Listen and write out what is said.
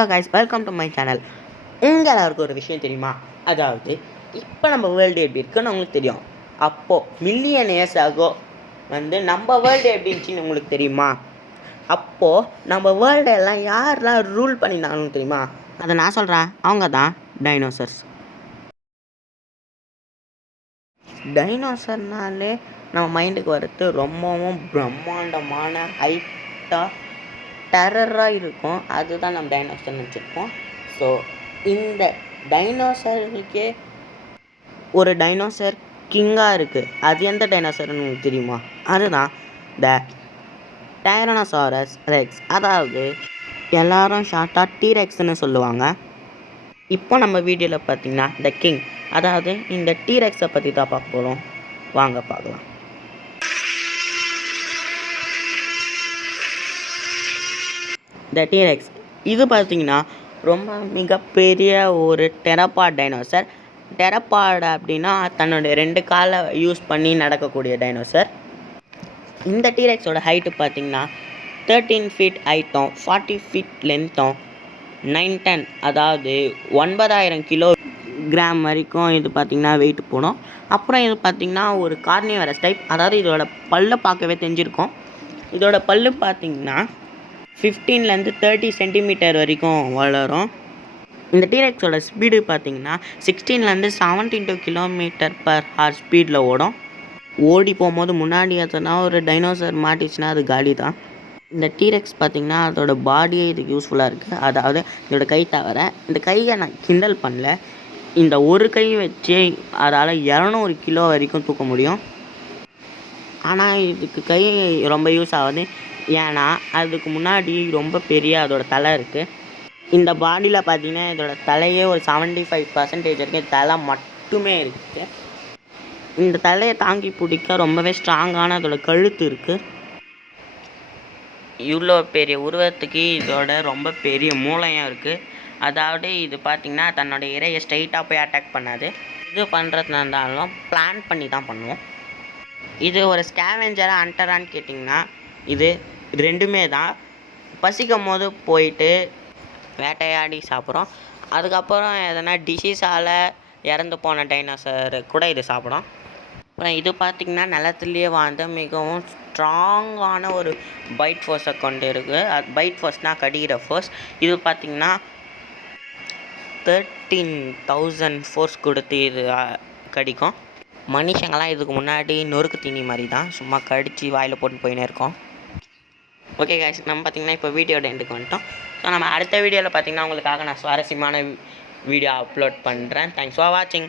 Hello guys, welcome to my channel. உங்கள் எல்லாருக்கும் ஒரு விஷயம் தெரியுமா? அதாவது இப்போ நம்ம வேர்ல்டு எப்படி இருக்குன்னு உங்களுக்கு தெரியும். அப்போது மில்லியன் இயர்ஸ் ஆகோ நம்ம வேர்ல்டு எப்படி இருந்துச்சின்னு உங்களுக்கு தெரியுமா? அப்போது நம்ம வேர்ல்டு எல்லாம் யாரெல்லாம் ரூல் பண்ணியிருந்தாங்கன்னு தெரியுமா? அதை நான் சொல்கிறேன். அவங்க தான் டைனோசர்ஸ். டைனோசர்னாலே நம்ம மைண்டுக்கு வர்றது ரொம்பவும் பிரம்மாண்டமான ஹைட்டாக டெரராக இருக்கும். அதுதான் நம்ம டைனோசர்னு வச்சுருப்போம். ஸோ இந்த டைனோசருக்கே ஒரு டைனோசர் கிங்காக இருக்குது. அது எந்த டைனோசர்னு உங்களுக்கு தெரியுமா? அதுதான் த டைரனோசாரஸ் ரெக்ஸ். அதாவது எல்லாரும் ஷார்ட்டாக டீரெக்ஸ்ன்னு சொல்லுவாங்க. இப்போ நம்ம வீடியோவில் பார்த்தீங்கன்னா த கிங், அதாவது இந்த டீரெக்ஸை பற்றி தான் பார்க்க போகிறோம். வாங்க பார்க்கலாம். த டீரெக்ஸ் இது பார்த்திங்கன்னா ரொம்ப மிகப்பெரிய ஒரு டெரபாட் டைனோசர். டெரபாட் அப்படின்னா தன்னுடைய 2 காலை யூஸ் பண்ணி நடக்கக்கூடிய டைனோசர். இந்த டீரெக்ஸோட ஹைட்டு பார்த்திங்கன்னா 13 ஃபீட் ஹைட்டும் 40 ஃபீட் லென்த்தும் 910, அதாவது 9000 கிலோகிராம் வரைக்கும் இது பார்த்திங்கன்னா வெயிட் போடும். அப்புறம் இது பார்த்திங்கன்னா ஒரு கார்னிவரஸ் டைப், அதாவது இதோட பல்லை பார்க்கவே தெரிஞ்சிருக்கும். இதோட பல்லு பார்த்திங்கன்னா 15லேருந்து 30 சென்டிமீட்டர் வரைக்கும் வளரும். இந்த டீரெக்ஸோட ஸ்பீடு பார்த்திங்கன்னா 16லேருந்து 72 km/h ஸ்பீடில் ஓடும். ஓடி போகும்போது முன்னாடி எதனா ஒரு டைனோசர் மாட்டிச்சுன்னா அது காலி தான். இந்த டீரெக்ஸ் பார்த்திங்கன்னா அதோட பாடியே இதுக்கு யூஸ்ஃபுல்லாக இருக்குது. அதாவது இதோட கை தவிர, இந்த கையை நான் கிண்டல் பண்ணல, இந்த ஒரு கை வச்சு அதால் 200 கிலோ வரைக்கும் தூக்க முடியும். ஆனால் இதுக்கு கை ரொம்ப யூஸ் ஆகுது. ஏன்னா அதுக்கு முன்னாடி ரொம்ப பெரிய அதோட தலை இருக்குது. இந்த பாடியில் பார்த்திங்கன்னா இதோட தலையே ஒரு 75% இருக்குது. தலை மட்டுமே இருக்குது. இந்த தலையை தாங்கி பிடிக்க ரொம்பவே ஸ்ட்ராங்கான அதோட கழுத்து இருக்குது. இவ்வளோ பெரிய உருவத்துக்கு இதோட ரொம்ப பெரிய மூளையும் இருக்குது. அதாவது இது பார்த்திங்கன்னா தன்னோட இரையை ஸ்ட்ரைட்டாக போய் அட்டாக் பண்ணாது. இது பண்ணுறதுனா இருந்தாலும் பிளான் பண்ணி தான் பண்ணுவோம். இது ஒரு ஸ்கேவெஞ்சரா ஹண்டரான்னு கேட்டிங்கன்னா இது ரெண்டுமே தான். பசிக்கும் போது போயிட்டு வேட்டையாடி சாப்பிட்றோம். அதுக்கப்புறம் எதனா டிசீஸால் இறந்து போன டைனோசர் கூட இது சாப்பிடும். அப்புறம் இது பார்த்திங்கன்னா நிலத்துலேயே வாழ்ந்த மிகவும் ஸ்ட்ராங்கான ஒரு பைட் ஃபோர்ஸை கொண்டு இருக்குது. அது பைட் ஃபோர்ஸ்னால் கடிக்கிற ஃபோர்ஸ். இது பார்த்திங்கன்னா 13,000 ஃபோர்ஸ் கொடுத்து இது கடிக்கும். மனுஷங்கள்லாம் இதுக்கு முன்னாடி நொறுக்கு தீனி மாதிரி தான், சும்மா கடித்து வாயில் போட்டு போயினே இருக்கோம். ஓகே கைஸ், நம்ம பார்த்திங்கன்னா இப்போ வீடியோட எண்டுக்கு வந்துட்டோம். ஸோ நம்ம அடுத்த வீடியோவில் பார்த்திங்கன்னா உங்களுக்காக நான் சுவாரஸ்யமான வீடியோ அப்லோட் பண்ணுறேன். தேங்க்ஸ் ஃபார் வாட்சிங்.